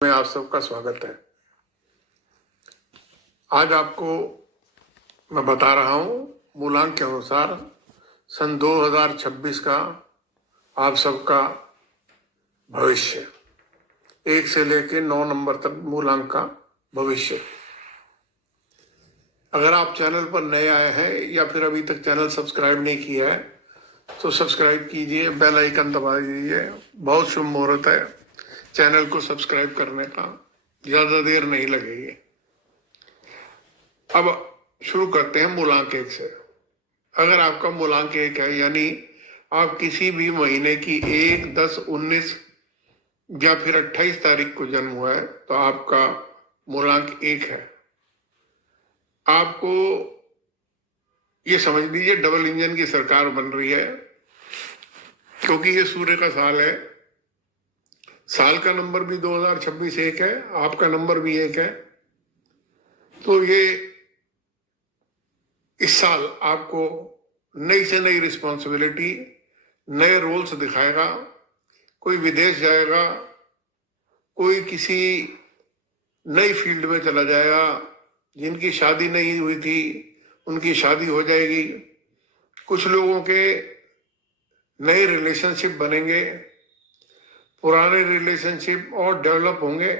में आप सबका स्वागत है। आज आपको मैं बता रहा हूं मूलांक के अनुसार सन 2026 का आप सबका भविष्य, 1 से लेकर 9 नंबर तक मूलांक का भविष्य। अगर आप चैनल पर नए आए हैं या फिर अभी तक चैनल सब्सक्राइब नहीं किया है तो सब्सक्राइब कीजिए, बेल आइकन दबा दीजिए। बहुत शुभ मुहूर्त है चैनल को सब्सक्राइब करने का, ज्यादा देर नहीं लगेगी। अब शुरू करते हैं मूलांक 1 से। अगर आपका मूलांक 1 है, यानी आप किसी भी महीने की 1, 10, 19 या फिर 28 तारीख को जन्म हुआ है तो आपका मूलांक 1 है। आपको ये समझ लीजिए डबल इंजन की सरकार बन रही है, क्योंकि ये सूर्य का साल है। साल का नंबर भी 2026 1 है, आपका नंबर भी 1 है। तो ये इस साल आपको नई से नई रिस्पॉन्सिबिलिटी, नए रोल्स दिखाएगा। कोई विदेश जाएगा, कोई किसी नई फील्ड में चला जाएगा। जिनकी शादी नहीं हुई थी उनकी शादी हो जाएगी। कुछ लोगों के नए रिलेशनशिप बनेंगे, पुराने रिलेशनशिप और डेवलप होंगे।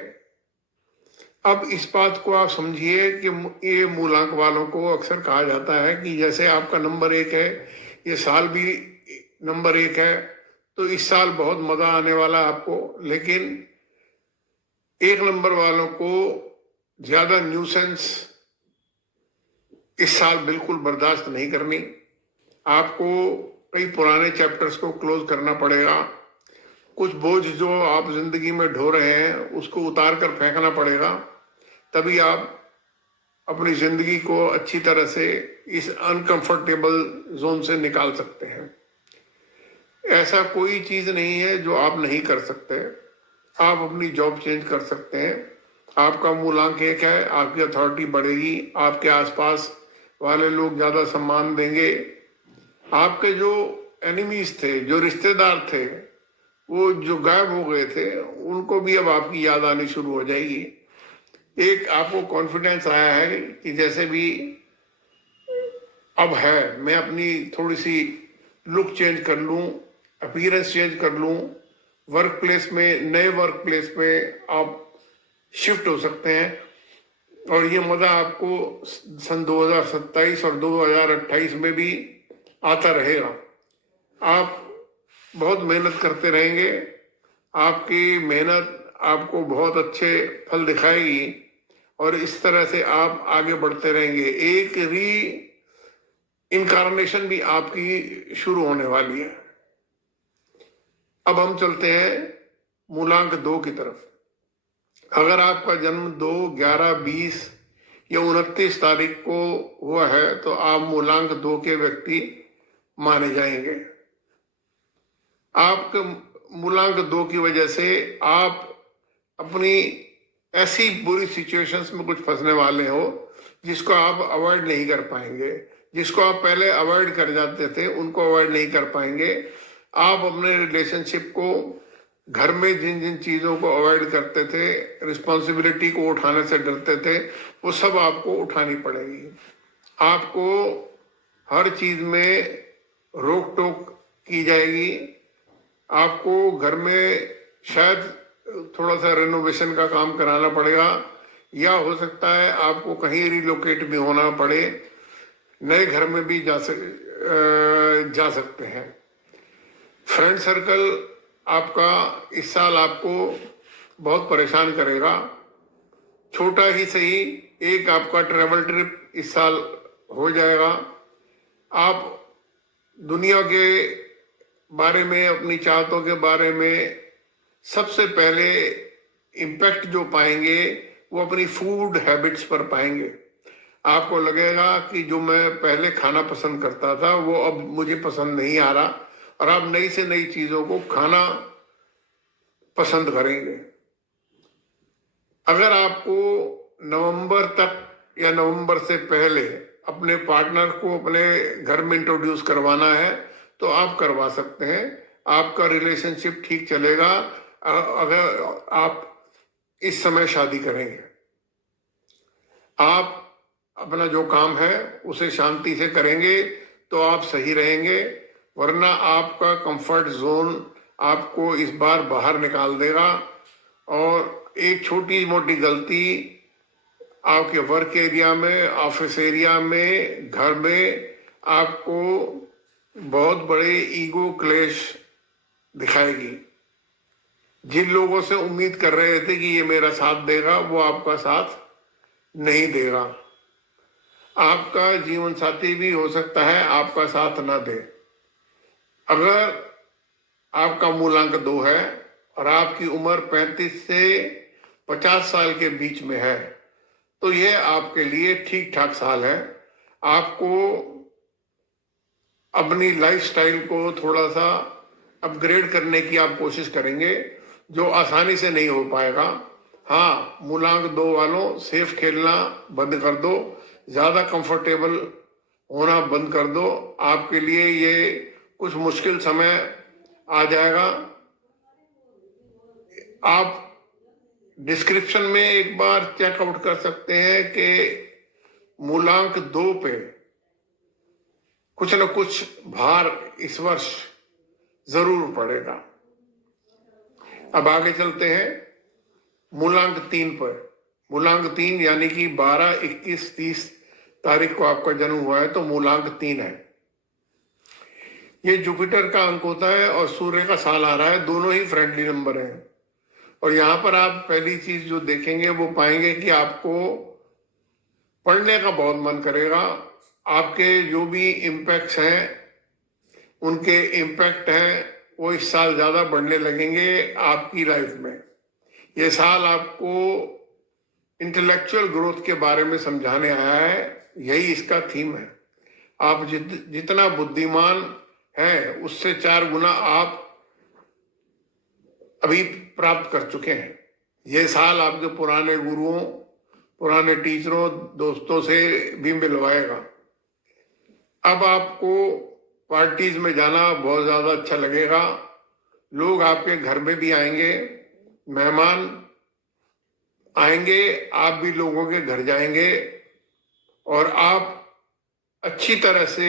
अब इस बात को आप समझिए कि ये मूलांक वालों को अक्सर कहा जाता है कि जैसे आपका नंबर 1 है, ये साल भी नंबर 1 है, तो इस साल बहुत मजा आने वाला है आपको। लेकिन 1 नंबर वालों को ज्यादा न्यूसेंस इस साल बिल्कुल बर्दाश्त नहीं करनी। आपको कई पुराने चैप्टर्स को क्लोज करना पड़ेगा। कुछ बोझ जो आप जिंदगी में ढो रहे हैं उसको उतार कर फेंकना पड़ेगा, तभी आप अपनी जिंदगी को अच्छी तरह से इस अनकंफर्टेबल जोन से निकाल सकते हैं। ऐसा कोई चीज नहीं है जो आप नहीं कर सकते। आप अपनी जॉब चेंज कर सकते हैं। आपका मूलांक 1 है, आपकी अथॉरिटी बढ़ेगी, आपके आसपास वाले लोग ज्यादा सम्मान देंगे। आपके जो एनिमीज थे, जो रिश्तेदार थे, वो जो गायब हो गए थे, उनको भी अब आपकी याद आनी शुरू हो जाएगी। एक आपको कॉन्फिडेंस आया है कि जैसे भी अब है, मैं अपनी थोड़ी सी लुक चेंज कर लूं, अपीयरेंस चेंज कर लूं। वर्क प्लेस में, नए वर्क प्लेस में आप शिफ्ट हो सकते हैं और ये मजा आपको सन 2027 और 2028 में भी आता रहेगा। आप बहुत मेहनत करते रहेंगे, आपकी मेहनत आपको बहुत अच्छे फल दिखाएगी और इस तरह से आप आगे बढ़ते रहेंगे। एक री इनकारनेशन भी आपकी शुरू होने वाली है। अब हम चलते हैं मूलांक 2 की तरफ। अगर आपका जन्म 2, 11, 20 या 29 तारीख को हुआ है तो आप मूलांक 2 के व्यक्ति माने जाएंगे। आपके मूलांक 2 की वजह से आप अपनी ऐसी बुरी सिचुएशंस में कुछ फंसने वाले हो जिसको आप अवॉइड नहीं कर पाएंगे। जिसको आप पहले अवॉइड कर जाते थे उनको अवॉइड नहीं कर पाएंगे। आप अपने रिलेशनशिप को, घर में जिन जिन चीजों को अवॉइड करते थे, रिस्पॉन्सिबिलिटी को उठाने से डरते थे, वो सब आपको उठानी पड़ेगी। आपको हर चीज में रोक टोक की जाएगी। आपको घर में शायद थोड़ा सा रेनोवेशन का काम कराना पड़ेगा, या हो सकता है आपको कहीं रिलोकेट भी होना पड़े। नए घर में भी जा सकते हैं। फ्रेंड सर्कल आपका इस साल आपको बहुत परेशान करेगा। छोटा ही सही एक आपका ट्रैवल ट्रिप इस साल हो जाएगा। आप दुनिया के बारे में, अपनी चाहतों के बारे में सबसे पहले इम्पैक्ट जो पाएंगे वो अपनी फूड हैबिट्स पर पाएंगे। आपको लगेगा कि जो मैं पहले खाना पसंद करता था वो अब मुझे पसंद नहीं आ रहा, और आप नई से नई चीजों को खाना पसंद करेंगे। अगर आपको नवंबर तक या नवंबर से पहले अपने पार्टनर को अपने घर में इंट्रोड्यूस करवाना है तो आप करवा सकते हैं। आपका रिलेशनशिप ठीक चलेगा। अगर आप इस समय शादी करेंगे। आप अपना जो काम है उसे शांति से करेंगे तो आप सही रहेंगे, वरना आपका कंफर्ट जोन आपको इस बार बाहर निकाल देगा और एक छोटी मोटी गलती आपके वर्क एरिया में, ऑफिस एरिया में, घर में आपको बहुत बड़े ईगो क्लेश दिखाएगी। जिन लोगों से उम्मीद कर रहे थे कि ये मेरा साथ देगा, वो आपका साथ नहीं देगा। आपका जीवन साथी भी हो सकता है आपका साथ ना दे। अगर आपका मूलांक 2 है और आपकी उम्र 35 से 50 साल के बीच में है, तो यह आपके लिए ठीक ठाक साल है। आपको अपनी लाइफस्टाइल को थोड़ा सा अपग्रेड करने की आप कोशिश करेंगे, जो आसानी से नहीं हो पाएगा। हाँ, मूलांक 2 वालों, सेफ खेलना बंद कर दो, ज्यादा कंफर्टेबल होना बंद कर दो। आपके लिए ये कुछ मुश्किल समय आ जाएगा। आप डिस्क्रिप्शन में एक बार चेकआउट कर सकते हैं कि मूलांक 2 पे कुछ न कुछ भार इस वर्ष जरूर पड़ेगा। अब आगे चलते हैं मूलांक 3 पर। मूलांक 3 यानी कि 12, 21, 30 तारीख को आपका जन्म हुआ है, तो मूलांक 3 है। ये जुपिटर का अंक होता है और सूर्य का साल आ रहा है, दोनों ही फ्रेंडली नंबर हैं। और यहां पर आप पहली चीज जो देखेंगे वो पाएंगे कि आपको पढ़ने का बहुत मन करेगा। आपके जो भी इम्पैक्ट्स हैं, उनके इम्पैक्ट हैं वो इस साल ज्यादा बढ़ने लगेंगे आपकी लाइफ में। ये साल आपको इंटेलेक्चुअल ग्रोथ के बारे में समझाने आया है, यही इसका थीम है। आप जितना बुद्धिमान हैं उससे 4 गुना आप अभी प्राप्त कर चुके हैं। ये साल आपके पुराने गुरुओं, पुराने टीचरों, दोस्तों से भी मिलवाएगा। अब आपको पार्टीज में जाना बहुत ज्यादा अच्छा लगेगा। लोग आपके घर में भी आएंगे, मेहमान आएंगे, आप भी लोगों के घर जाएंगे और आप अच्छी तरह से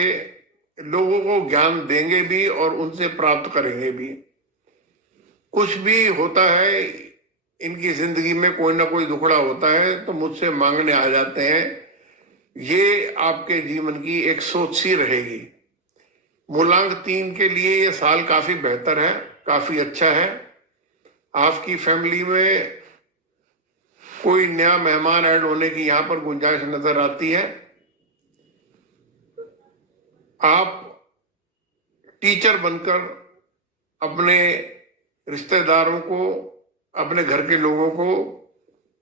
लोगों को ज्ञान देंगे भी और उनसे प्राप्त करेंगे भी। कुछ भी होता है इनकी जिंदगी में, कोई ना कोई दुखड़ा होता है तो मुझसे मांगने आ जाते हैं। ये आपके जीवन की एक सोच सी रहेगी। मूलांक 3 के लिए ये साल काफी बेहतर है, काफी अच्छा है। आपकी फैमिली में कोई नया मेहमान ऐड होने की यहां पर गुंजाइश नजर आती है। आप टीचर बनकर अपने रिश्तेदारों को, अपने घर के लोगों को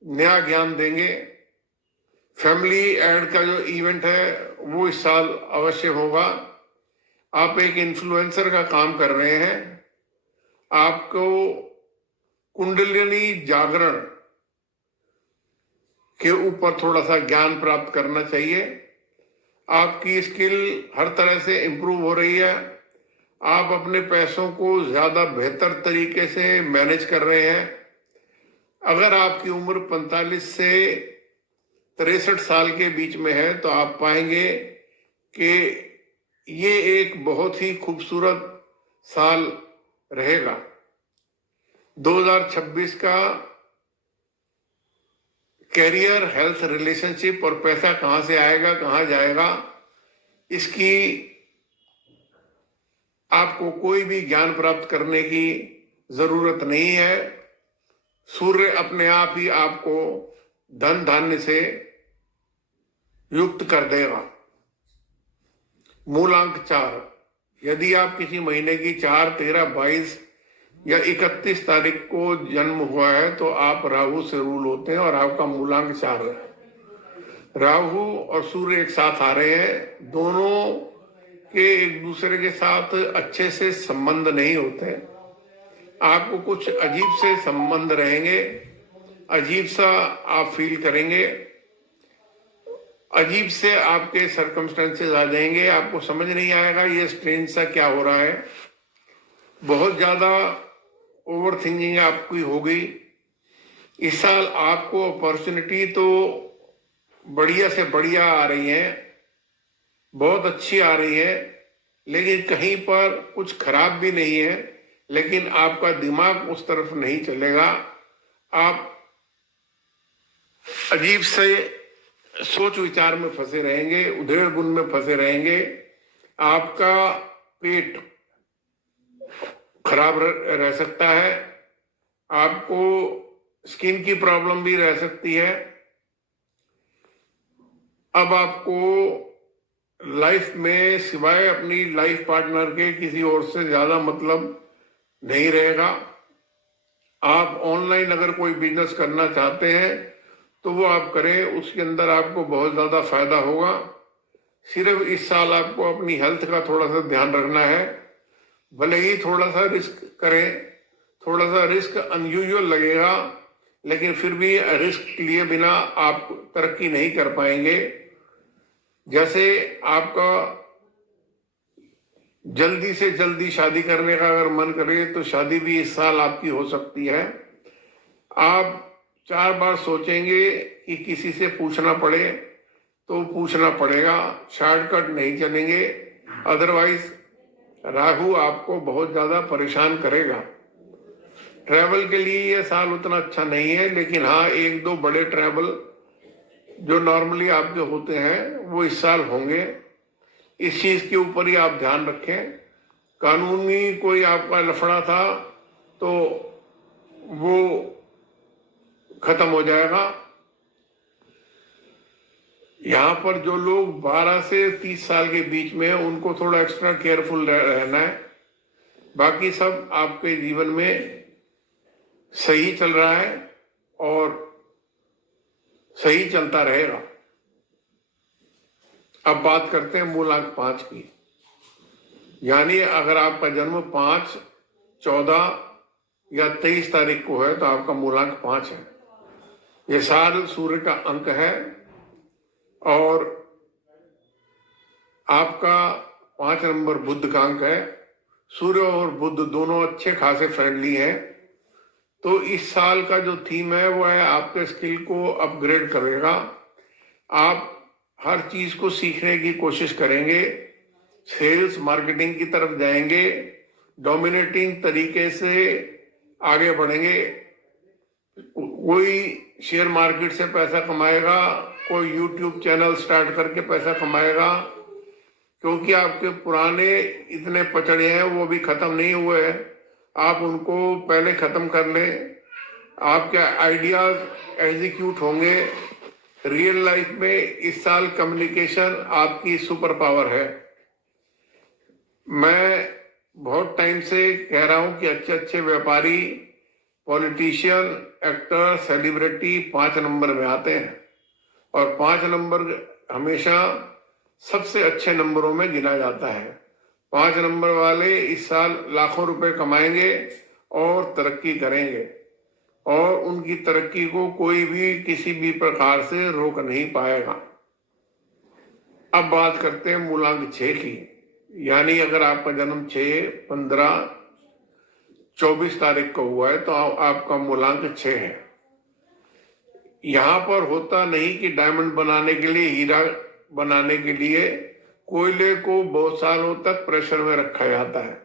नया ज्ञान देंगे। फैमिली ऐड का जो इवेंट है वो इस साल अवश्य होगा। आप एक इन्फ्लुएंसर का काम कर रहे हैं। आपको कुंडलिनी जागरण के ऊपर थोड़ा सा ज्ञान प्राप्त करना चाहिए। आपकी स्किल हर तरह से इम्प्रूव हो रही है। आप अपने पैसों को ज्यादा बेहतर तरीके से मैनेज कर रहे हैं। अगर आपकी उम्र 45 से 63 साल के बीच में है तो आप पाएंगे कि ये एक बहुत ही खूबसूरत साल रहेगा। 2026 का कैरियर, हेल्थ, रिलेशनशिप और पैसा कहां से आएगा, कहां जाएगा, इसकी आपको कोई भी ज्ञान प्राप्त करने की जरूरत नहीं है। सूर्य अपने आप ही आपको धन धान्य से युक्त कर देगा। मूलांक 4, यदि आप किसी महीने की 4, 13, 22 या 31 तारीख को जन्म हुआ है तो आप राहु से रूल होते हैं और आपका मूलांक 4 है। राहु और सूर्य एक साथ आ रहे हैं, दोनों के एक दूसरे के साथ अच्छे से संबंध नहीं होते। आपको कुछ अजीब से संबंध रहेंगे, अजीब सा आप फील करेंगे, अजीब से आपके सर्कमस्टेंसेस आ जाएंगे। आपको समझ नहीं आएगा ये स्ट्रेंज सा क्या हो रहा है। बहुत ज्यादा ओवर थिंकिंग आपकी हो गई। इस साल आपको अपॉर्चुनिटी तो बढ़िया से बढ़िया आ रही है, बहुत अच्छी आ रही है, लेकिन कहीं पर कुछ खराब भी नहीं है, लेकिन आपका दिमाग उस तरफ नहीं चलेगा। आप अजीब से सोच विचार में फंसे रहेंगे, उधेड़ बुन में फंसे रहेंगे। आपका पेट खराब रह सकता है, आपको स्किन की प्रॉब्लम भी रह सकती है। अब आपको लाइफ में सिवाय अपनी लाइफ पार्टनर के किसी और से ज्यादा मतलब नहीं रहेगा। आप ऑनलाइन अगर कोई बिजनेस करना चाहते हैं तो वो आप करें, उसके अंदर आपको बहुत ज्यादा फायदा होगा। सिर्फ इस साल आपको अपनी हेल्थ का थोड़ा सा ध्यान रखना है। भले ही थोड़ा सा रिस्क करें, थोड़ा सा रिस्क अनयूजुअल लगेगा, लेकिन फिर भी रिस्क लिए बिना आप तरक्की नहीं कर पाएंगे। जैसे आपका जल्दी से जल्दी शादी करने का अगर मन करे तो शादी भी इस साल आपकी हो सकती है। आप 4 बार सोचेंगे कि किसी से पूछना पड़े तो पूछना पड़ेगा, शॉर्टकट नहीं चलेंगे, अदरवाइज राहु आपको बहुत ज्यादा परेशान करेगा। ट्रैवल के लिए ये साल उतना अच्छा नहीं है, लेकिन हाँ 1-2 बड़े ट्रैवल जो नॉर्मली आपके होते हैं वो इस साल होंगे। इस चीज के ऊपर ही आप ध्यान रखें। कानूनी कोई आपका लफड़ा था तो वो खत्म हो जाएगा। यहाँ पर जो लोग 12 से 30 साल के बीच में हैं उनको थोड़ा एक्स्ट्रा केयरफुल रहना है। बाकी सब आपके जीवन में सही चल रहा है और सही चलता रहेगा। अब बात करते हैं मूलांक 5 की। यानी अगर आपका जन्म 5, 14 या 23 तारीख को है तो आपका मूलांक 5 है। ये साल सूर्य का अंक है और आपका 5 नंबर बुध का अंक है। सूर्य और बुध दोनों अच्छे खासे फ्रेंडली हैं। तो इस साल का जो थीम है वो है आपके स्किल को अपग्रेड करेगा। आप हर चीज को सीखने की कोशिश करेंगे, सेल्स मार्केटिंग की तरफ जाएंगे, डोमिनेटिंग तरीके से आगे बढ़ेंगे। कोई शेयर मार्केट से पैसा कमाएगा, कोई यूट्यूब चैनल स्टार्ट करके पैसा कमाएगा, क्योंकि आपके पुराने इतने पचड़े हैं वो भी खत्म नहीं हुए हैं। आप उनको पहले खत्म कर लें, आपके आइडियाज एग्जीक्यूट होंगे। रियल लाइफ में इस साल कम्युनिकेशन आपकी सुपर पावर है। मैं बहुत टाइम से कह रहा हूं कि अच्छे अच्छे व्यापारी, पॉलिटिशियन, एक्टर, सेलिब्रिटी 5 नंबर में आते हैं और 5 नंबर हमेशा सबसे अच्छे नंबरों में गिना जाता है। 5 नंबर वाले इस साल लाखों रुपए कमाएंगे और तरक्की करेंगे और उनकी तरक्की को कोई भी किसी भी प्रकार से रोक नहीं पाएगा। अब बात करते हैं मूलांक 6 की। यानी अगर आपका जन्म 6, 15, 24 तारीख को हुआ है तो आपका मूलांक 6 है। यहां पर होता नहीं कि डायमंड बनाने के लिए, हीरा बनाने के लिए कोयले को बहुत सालों तक प्रेशर में रखा जाता है।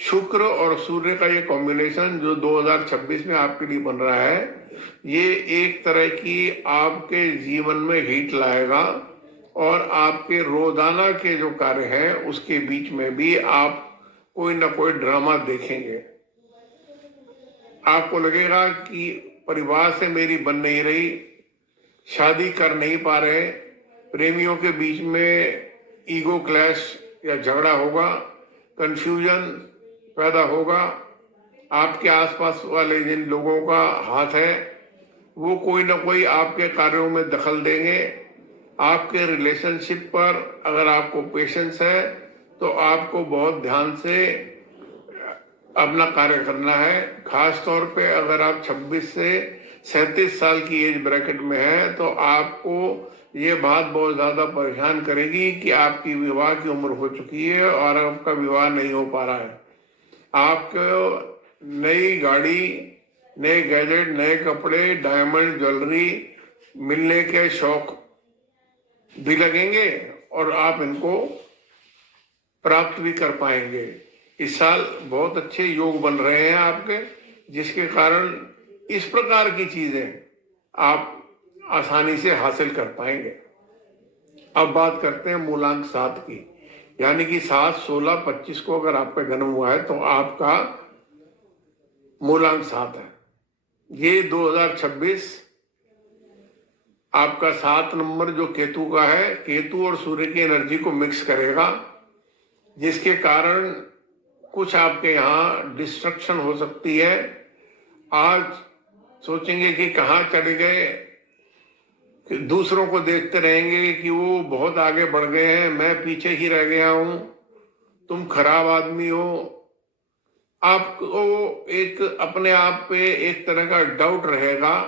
शुक्र और सूर्य का ये कॉम्बिनेशन जो 2026 में आपके लिए बन रहा है, ये एक तरह की आपके जीवन में हीट लाएगा और आपके रोजाना के जो कार्य हैं उसके बीच में भी आप कोई ना कोई ड्रामा देखेंगे। आपको लगेगा कि परिवार से मेरी बन नहीं रही, शादी कर नहीं पा रहे, प्रेमियों के बीच में ईगो क्लैश या झगड़ा होगा, कंफ्यूजन पैदा होगा। आपके आसपास वाले जिन लोगों का हाथ है वो कोई ना कोई आपके कार्यों में दखल देंगे। आपके रिलेशनशिप पर अगर आपको पेशेंस है तो आपको बहुत ध्यान से अपना कार्य करना है। खास तौर पे अगर आप 26 से 37 साल की एज ब्रैकेट में है तो आपको ये बात बहुत ज्यादा परेशान करेगी कि आपकी विवाह की उम्र हो चुकी है और आपका विवाह नहीं हो पा रहा है। आपको नई गाड़ी नए गैजेट, नए कपड़े, डायमंड ज्वेलरी मिलने के शौक भी लगेंगे और आप इनको प्राप्त भी कर पाएंगे। इस साल बहुत अच्छे योग बन रहे हैं आपके, जिसके कारण इस प्रकार की चीजें आप आसानी से हासिल कर पाएंगे। अब बात करते हैं मूलांक 7 की, यानी कि 7, 16, 25 को अगर आपका जन्म हुआ है तो आपका मूलांक 7 है। ये 2026 आपका 7 नंबर जो केतु का है, केतु और सूर्य की एनर्जी को मिक्स करेगा, जिसके कारण कुछ आपके यहाँ डिस्ट्रक्शन हो सकती है। आज सोचेंगे कि कहाँ चले गए, कि दूसरों को देखते रहेंगे कि वो बहुत आगे बढ़ गए हैं, मैं पीछे ही रह गया हूं, तुम खराब आदमी हो। आपको एक अपने आप पे एक तरह का डाउट रहेगा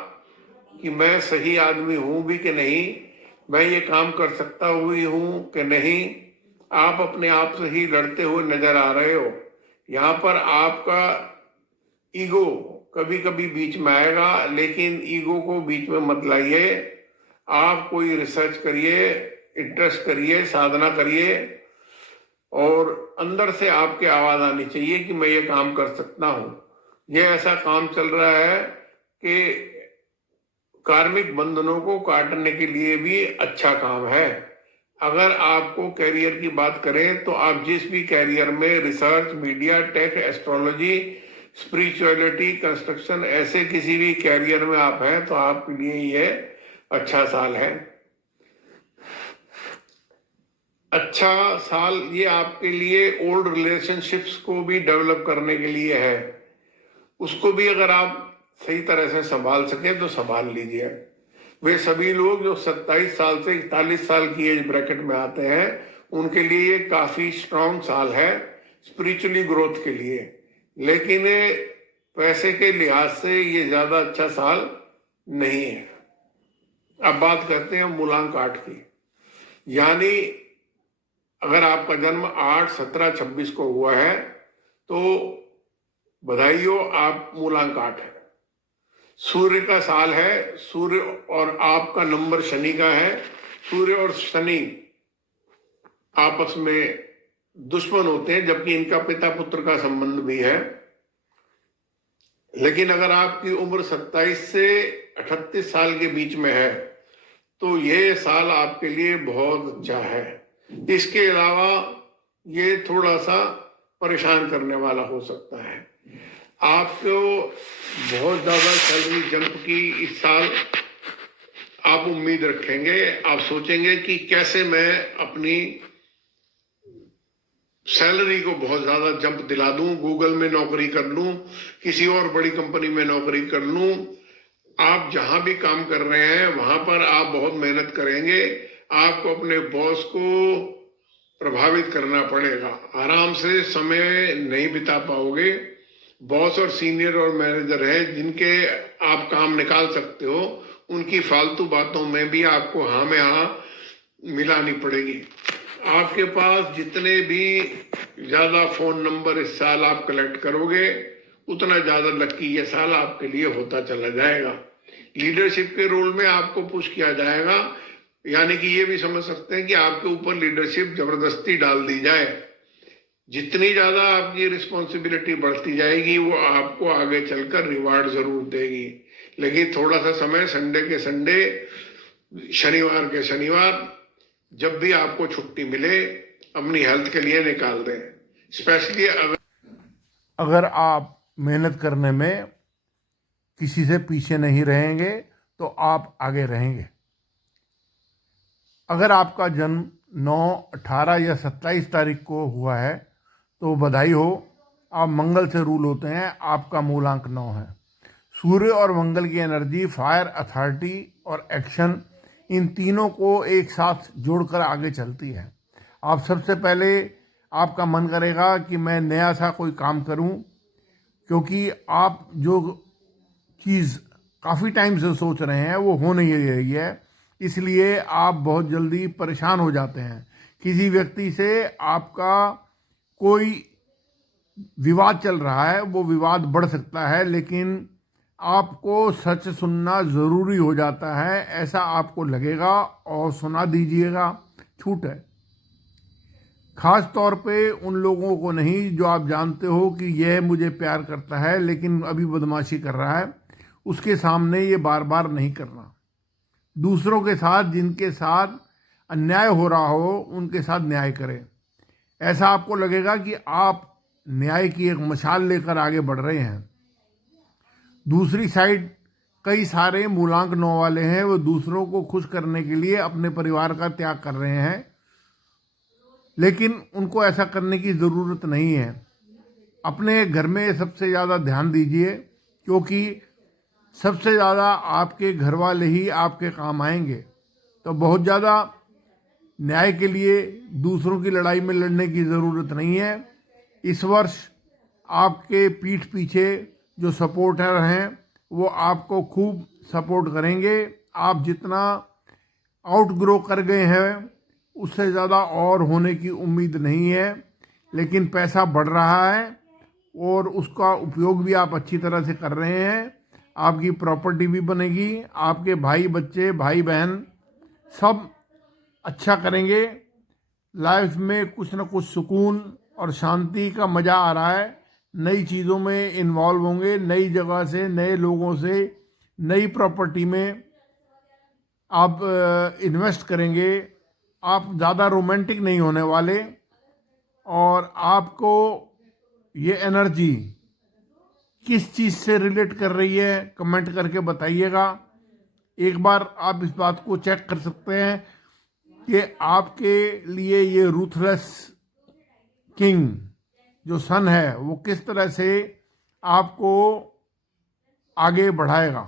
कि मैं सही आदमी हूं भी कि नहीं, मैं ये काम कर सकता हुई हूं कि नहीं। आप अपने आप से ही लड़ते हुए नजर आ रहे हो। यहाँ पर आपका ईगो कभी कभी बीच में आएगा, लेकिन ईगो को बीच में मत लाइए। आप कोई रिसर्च करिए, इंटरेस्ट करिए, साधना करिए और अंदर से आपकी आवाज आनी चाहिए कि मैं ये काम कर सकता हूं। ये ऐसा काम चल रहा है कि कार्मिक बंधनों को काटने के लिए भी अच्छा काम है। अगर आपको कैरियर की बात करें तो आप जिस भी कैरियर में research, media, tech, astrology, spirituality, construction, ऐसे किसी भी कैरियर में आप हैं तो आपके लिए ये अच्छा साल है। अच्छा साल ये आपके लिए ओल्ड रिलेशनशिप्स को भी डेवलप करने के लिए है। उसको भी अगर आप सही तरह से संभाल सके तो संभाल लीजिए। वे सभी लोग जो 27 साल से 41 साल की एज ब्रैकेट में आते हैं, उनके लिए ये काफी स्ट्रांग साल है स्पिरिचुअली ग्रोथ के लिए। लेकिन पैसे के लिहाज से ये ज्यादा अच्छा साल नहीं है। अब बात करते हैं मूलांक 8 की, यानी अगर आपका जन्म 8, 17, 26 को हुआ है तो बधाई हो, आप मूलांक 8 है। सूर्य का साल है, सूर्य और आपका नंबर शनि का है। सूर्य और शनि आपस में दुश्मन होते हैं, जबकि इनका पिता पुत्र का संबंध भी है। लेकिन अगर आपकी उम्र 27 से 38 साल के बीच में है तो ये साल आपके लिए बहुत अच्छा है। इसके अलावा ये थोड़ा सा परेशान करने वाला हो सकता है। आपको बहुत ज्यादा सैलरी जंप की इस साल आप उम्मीद रखेंगे। आप सोचेंगे कि कैसे मैं अपनी सैलरी को बहुत ज्यादा जंप दिला दूं, गूगल में नौकरी कर लूं, किसी और बड़ी कंपनी में नौकरी कर लूं। आप जहां भी काम कर रहे हैं वहां पर आप बहुत मेहनत करेंगे। आपको अपने बॉस को प्रभावित करना पड़ेगा। आराम से समय नहीं बिता पाओगे। बॉस और सीनियर और मैनेजर है जिनके आप काम निकाल सकते हो, उनकी फालतू बातों में भी आपको हाँ में हाँ मिलानी पड़ेगी। आपके पास जितने भी ज्यादा फोन नंबर इस साल आप कलेक्ट करोगे, उतना ज्यादा लकी ये साल आपके लिए होता चला जाएगा। लीडरशिप के रोल में आपको पुश किया जाएगा, यानी कि ये भी समझ सकते हैं कि आपके ऊपर लीडरशिप जबरदस्ती डाल दी जाए। जितनी ज्यादा आपकी रिस्पॉन्सिबिलिटी बढ़ती जाएगी वो आपको आगे चलकर रिवार्ड जरूर देगी। लेकिन थोड़ा सा समय संडे के संडे, शनिवार के शनिवार, जब भी आपको छुट्टी मिले अपनी हेल्थ के लिए निकाल दें। स्पेशली अगर आप मेहनत करने में किसी से पीछे नहीं रहेंगे तो आप आगे रहेंगे। अगर आपका जन्म 9, 18 या 27 तारीख को हुआ है तो बधाई हो, आप मंगल से रूल होते हैं। आपका मूलांक 9 है। सूर्य और मंगल की एनर्जी फायर, अथॉरिटी और एक्शन, इन तीनों को एक साथ जोड़कर आगे चलती है। आप सबसे पहले आपका मन करेगा कि मैं नया सा कोई काम करूं, क्योंकि आप जो चीज़ काफ़ी टाइम से सोच रहे हैं वो हो नहीं रही है, इसलिए आप बहुत जल्दी परेशान हो जाते हैं। किसी व्यक्ति से आपका कोई विवाद चल रहा है, वो विवाद बढ़ सकता है, लेकिन आपको सच सुनना ज़रूरी हो जाता है, ऐसा आपको लगेगा और सुना दीजिएगा। छूट है। खास तौर पे उन लोगों को नहीं जो आप जानते हो कि यह मुझे प्यार करता है लेकिन अभी बदमाशी कर रहा है, उसके सामने ये बार बार नहीं करना। दूसरों के साथ जिनके साथ अन्याय हो रहा हो उनके साथ न्याय करें। ऐसा आपको लगेगा कि आप न्याय की एक मशाल लेकर आगे बढ़ रहे हैं। दूसरी साइड कई सारे मूलांक 9 वाले हैं, वो दूसरों को खुश करने के लिए अपने परिवार का त्याग कर रहे हैं, लेकिन उनको ऐसा करने की ज़रूरत नहीं है। अपने घर में सबसे ज़्यादा ध्यान दीजिए, क्योंकि सबसे ज़्यादा आपके घर वाले ही आपके काम आएंगे। तो बहुत ज़्यादा न्याय के लिए दूसरों की लड़ाई में लड़ने की ज़रूरत नहीं है। इस वर्ष आपके पीठ पीछे जो सपोर्टर हैं वो आपको खूब सपोर्ट करेंगे। आप जितना आउटग्रो कर गए हैं उससे ज़्यादा और होने की उम्मीद नहीं है, लेकिन पैसा बढ़ रहा है और उसका उपयोग भी आप अच्छी तरह से कर रहे हैं। आपकी प्रॉपर्टी भी बनेगी, आपके भाई बच्चे भाई बहन सब अच्छा करेंगे। लाइफ में कुछ ना कुछ सुकून और शांति का मज़ा आ रहा है। नई चीज़ों में इन्वॉल्व होंगे, नई जगह से, नए लोगों से, नई प्रॉपर्टी में आप इन्वेस्ट करेंगे। आप ज़्यादा रोमांटिक नहीं होने वाले और आपको ये एनर्जी किस चीज़ से रिलेट कर रही है कमेंट करके बताइएगा। एक बार आप इस बात को चेक कर सकते हैं कि आपके लिए ये रूथलेस किंग जो सन है वो किस तरह से आपको आगे बढ़ाएगा।